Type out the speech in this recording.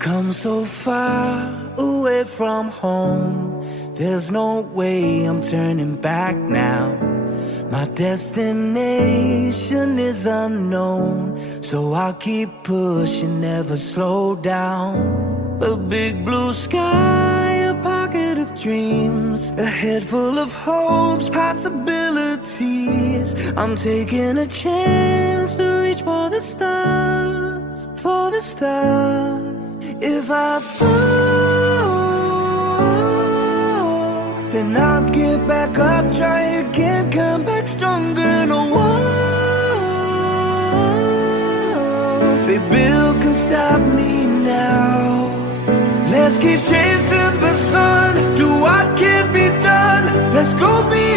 come so far away from home. There's no way I'm turning back now. My destination is unknown, so I'll keep pushing, never slow down. A big blue sky, a pocket of dreams, a head full of hopes, possibilities. I'm taking a chance to reach for the stars, for the stars. If I fall, then I'll get back up, try again, come back stronger. No walls they build can stop me now. Let's keep chasing the sun, do what can't be done. Let's go beyond.